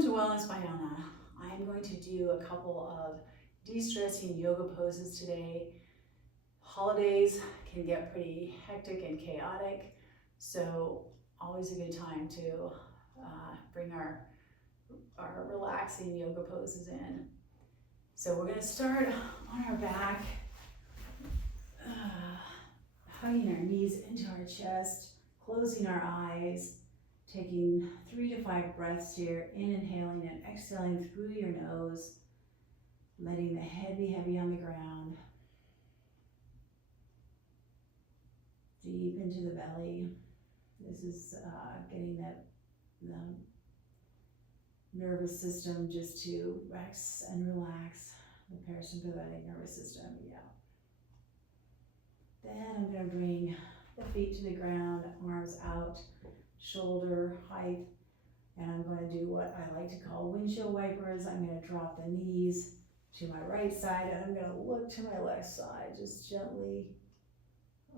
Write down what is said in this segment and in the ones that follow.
Welcome to Wellness by Anna. I'm going to do a couple of de-stressing yoga poses today. Holidays can get pretty hectic and chaotic, so always a good time to bring our relaxing yoga poses in. So we're going to start on our back, hugging our knees into our chest, closing our eyes, taking 3 to 5 breaths here, inhaling and exhaling through your nose, letting the head be heavy on the ground, deep into the belly. This is getting the nervous system just to rest and relax, the parasympathetic nervous system, yeah. Then I'm going to bring the feet to the ground, arms out, shoulder height, and I'm going to do what I like to call windshield wipers. I'm going to drop the knees to my right side, and I'm going to look to my left side, just gently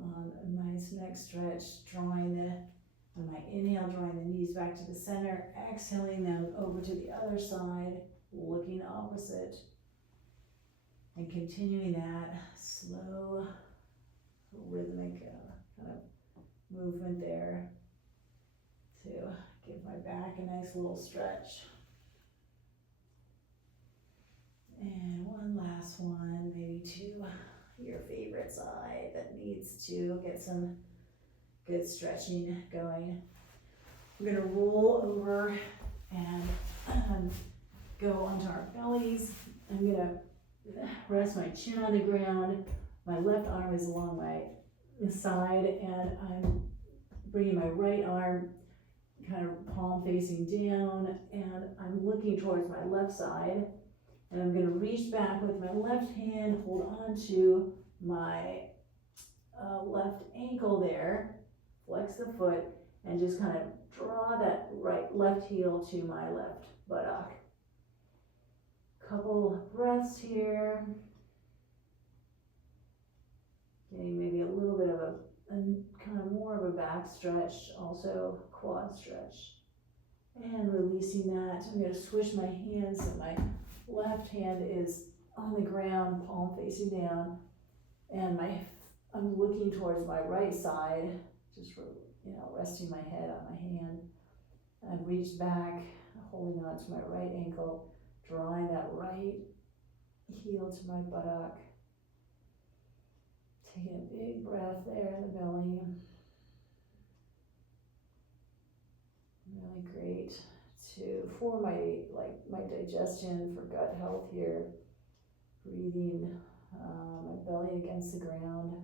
on a nice neck stretch, on my inhale, drawing the knees back to the center, exhaling them over to the other side, looking opposite, and continuing that slow, rhythmic kind of movement there to give my back a nice little stretch. And one last one, maybe to your favorite side that needs to get some good stretching going. We're going to roll over and go onto our bellies. I'm going to rest my chin on the ground. My left arm is along my side, and I'm bringing my right arm kind of palm facing down, and I'm looking towards my left side, and I'm going to reach back with my left hand, hold on to my left ankle there, flex the foot, and just kind of draw that left heel to my left buttock. Couple breaths here, getting maybe a little bit of a kind of more of a back stretch, also quad stretch, and releasing that. I'm going to switch my hands, so my left hand is on the ground, palm facing down, and I'm looking towards my right side, just resting my head on my hand. And reach back, holding on to my right ankle, drawing that right heel to my buttock. Taking a big breath there in the belly. Really great for my digestion, for gut health here. Breathing my belly against the ground.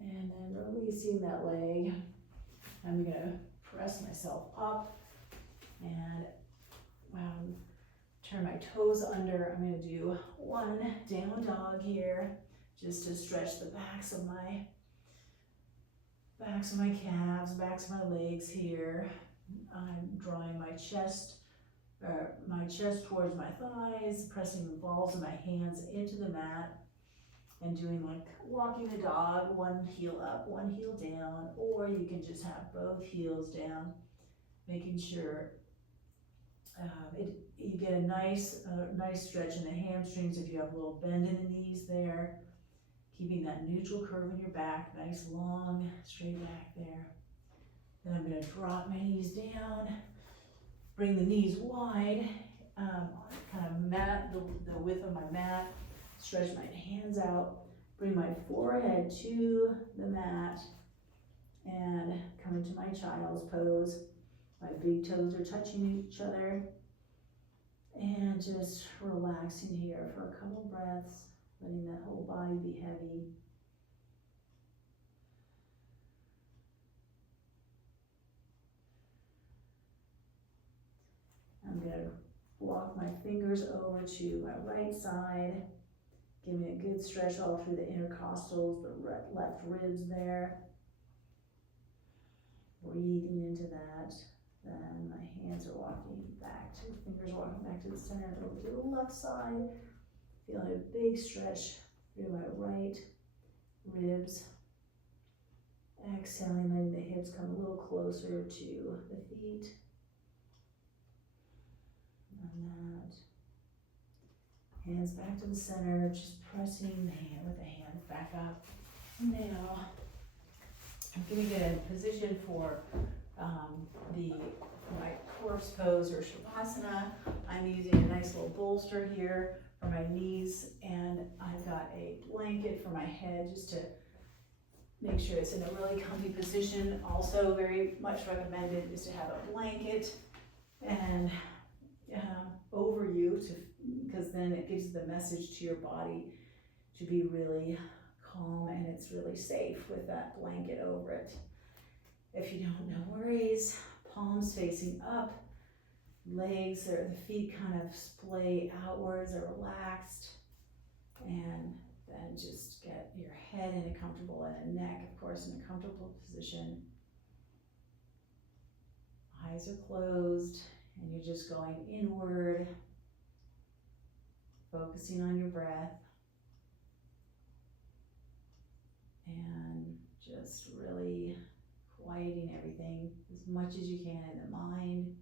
And then releasing that leg. I'm going to press myself up and turn my toes under. I'm going to do one down dog here, just to stretch the backs of my calves, backs of my legs here. I'm drawing my chest towards my thighs, pressing the balls of my hands into the mat, and doing like walking the dog, one heel up, one heel down, or you can just have both heels down, making sure you get a nice stretch in the hamstrings if you have a little bend in the knees there. Keeping that neutral curve in your back, nice long straight back there. Then I'm going to drop my knees down, bring the knees wide, kind of mat the width of my mat, stretch my hands out, bring my forehead to the mat, and come into my child's pose. My big toes are touching each other, and just relaxing here for a couple breaths. Letting that whole body be heavy. I'm going to walk my fingers over to my right side. Give me a good stretch all through the intercostals, the left ribs there. Breathing into that. Then my hands are fingers walking back to the center, over to the left side. Feeling a big stretch through my right ribs. Exhaling, letting the hips come a little closer to the feet. Hands back to the center, just pressing the hand with the hands back up. Now, I'm gonna get in position for my corpse pose or Savasana. I'm using a nice little bolster here for my knees, and I've got a blanket for my head just to make sure it's in a really comfy position. Also very much recommended is to have a blanket and over you, because then it gives the message to your body to be really calm, and it's really safe with that blanket over it. If you don't, no worries. Palms facing up, legs or the feet kind of splay outwards or relaxed, and then just get your head in a comfortable, and a neck, of course, in a comfortable position. Eyes are closed, and you're just going inward, focusing on your breath, and just really quieting everything as much as you can in the mind.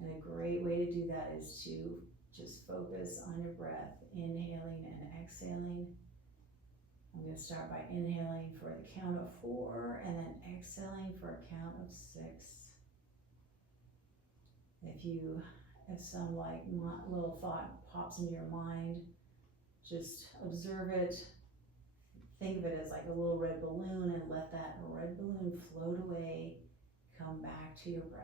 And a great way to do that is to just focus on your breath, inhaling and exhaling. I'm going to start by inhaling for the count of 4 and then exhaling for a count of 6. If some little thought pops into your mind, just observe it. Think of it as like a little red balloon, and let that red balloon float away. Come back to your breath.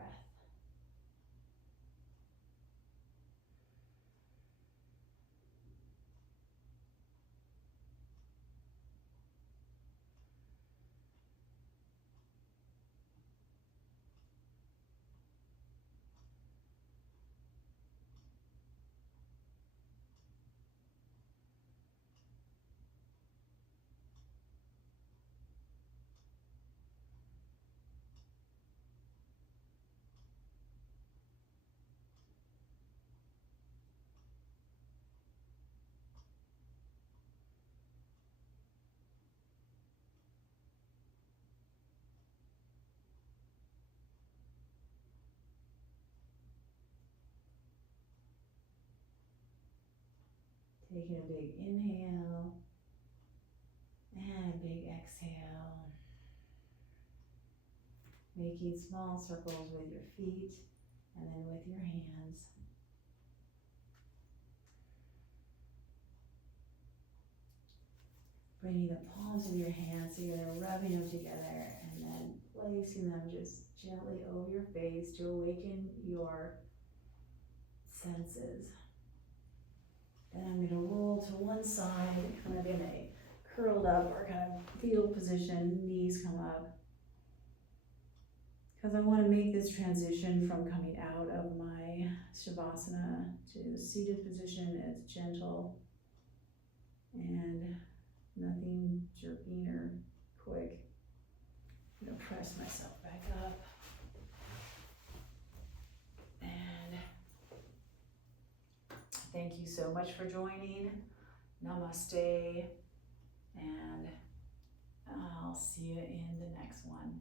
Taking a big inhale and a big exhale. Making small circles with your feet and then with your hands. Bringing the palms of your hands together, rubbing them together, and then placing them just gently over your face to awaken your senses. Then I'm going to roll to one side, kind of in a curled up or kind of fetal position, knees come up. Because I want to make this transition from coming out of my Savasana to seated position as gentle and nothing jerking or quick. I'm going to press myself back up. And thank you so much for joining. Namaste. And I'll see you in the next one.